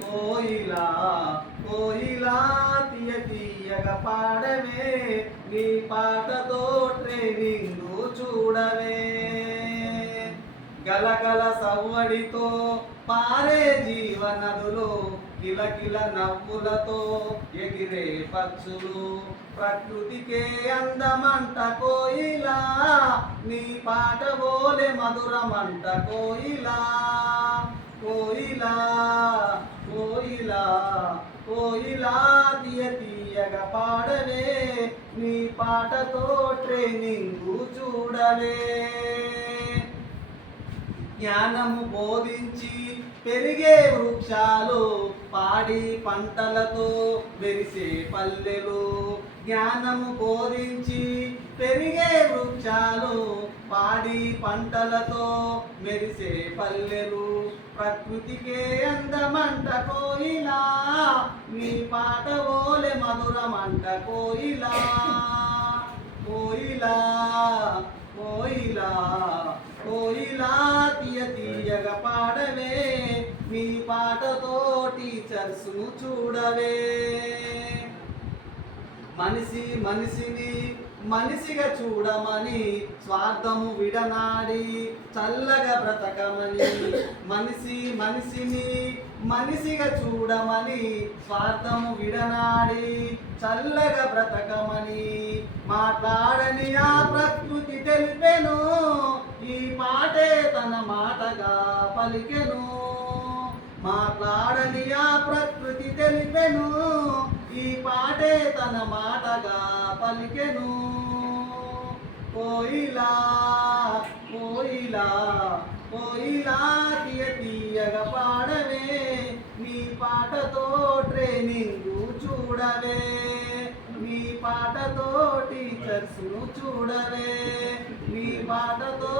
కోయిలా కోయిలా తీయ తీయగ పాడవే నీ పాటతో ట్రైనింగ్ చూడవే. గలగల సవ్వడితో పారే జీవనదులు కిలకిల నవ్వులతో ఎగిరే పక్షులు. ప్రకృతికే అందమంట కోయిలా నీ పాట బోలే మధురమంట కోయిలా. కోయిలా కోయిలా కోయిలా తీయ తీయగా పాడవే. నీ పాటతో ట్రైనింగ్ చూడవే. జ్ఞానము బోధించి పెరిగే వృక్షాలు పాడి పంటలతో మెరిసే పల్లెలు. జ్ఞానము బోధించి పెరిగే వృక్షాలు పాడి పంటలతో మెరిసే పల్లెలు. ప్రకృతికే అందమంట కోయిలా నీ పాట ఓలె మధురమంట కోయిలా కోయిలా. తీయగా పాడవే. మీ పాటతో టీచర్స్ చూడవే. మనిషి మనిషిని మనిషిగా చూడమని స్వార్థము విడనాడి చల్లగా బ్రతకమని మనిషి మనిషిని మనిషిగా చూడమని స్వార్థము విడనాడి చల్లగా బ్రతకమని మాట్లాడని ఆ ప్రకృతి తెలిపెను. ఈ పాటే తన మాటగా పలికెను. మాట్లాడని ఆ ప్రకృతి తెలిపెను. ఈ పాటే తన మాటగా పలికెను. కోయిలా కోయిలా కోయిలా తీయ తీయగా పాడవే. నీ పాటతో ట్రైనింగ్ చూడవే. నీ పాటతో టీచర్స్ చూడవే. నీ పాటతో